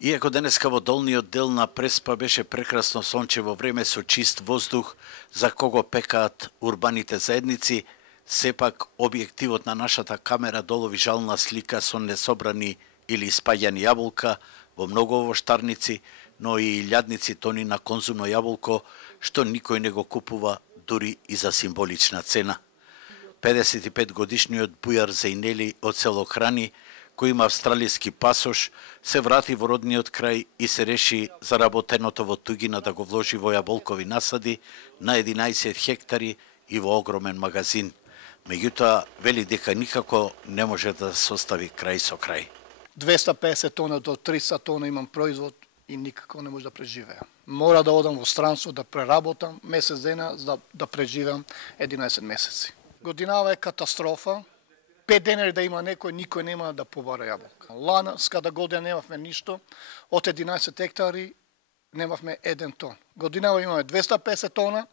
Иако денеска во долниот дел на Преспа беше прекрасно сончево време со чист воздух за кого пекаат урбаните заедници, сепак објективот на нашата камера долови жална слика со несобрани или испаѓани јаболка во многу овоштарници, но и илјадници тони на конзумно јаболко, што никој не го купува дури и за символична цена. 55 годишниот Бујар Зејнели од село Храни, кој има австралиски пасош, се врати во родниот крај и се реши заработеното во тугина да го вложи во јаболкови насади на 11 хектари и во огромен магазин. Меѓутоа, вели дека никако не може да состави крај со крај. 250 тона до 300 тона имам производ и никако не може да преживеам. Мора да одам во странство да преработам месец дена за да преживеам 11 месеци. Годинава е катастрофа. 5 денари да има никој нема да побара јаболка. Ланската година немавме ништо, од 11 хектари немавме 1 тон. Годинава имаме 250 тона,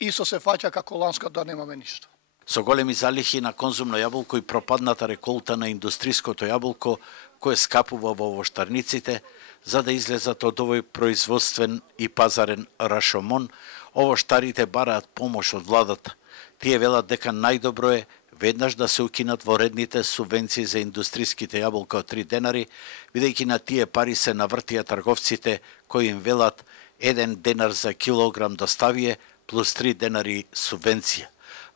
исто се фаќа како ланска да немаме ништо. Со големи залихи на конзумно јаболко и пропадната реколта на индустриското јаболко, кое скапува во овоштарниците, за да излезат од овој производствен и пазарен рашомон, овоштарите бараат помош од владата. Тие велат дека најдобро е веднаш да се укинат во редните субвенции за индустриските јаболка од 3 денари, бидејќи на тие пари се навртија трговците кои им велат 1 денар за килограм доставие плюс 3 денари субвенција.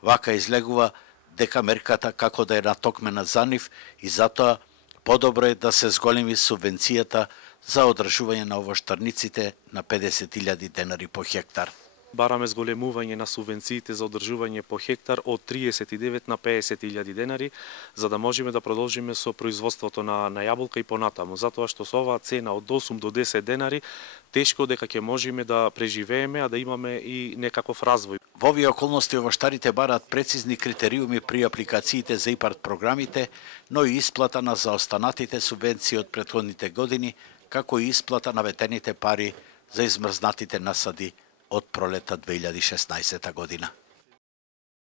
Вака излегува дека мерката како да е натокмена за нив и затоа подобро е да се зголеми субвенцијата за одржување на овоштарниците на 50.000 денари по хектар. Бараме зголемување на субвенциите за одржување по хектар од 39 на 50.000 денари, за да можеме да продолжиме со производството на јаболка и понатаму. Затоа што со оваа цена од 8 до 10 денари, тешко дека ќе можеме да преживееме, а да имаме и некаков развој. Во овие околности овоштарите бараат прецизни критериуми при апликациите за ИПАРД програмите, но и исплата на заостанатите субвенции од претходните години, како и исплата на ветените пари за измрзнатите насади од пролета 2016 година.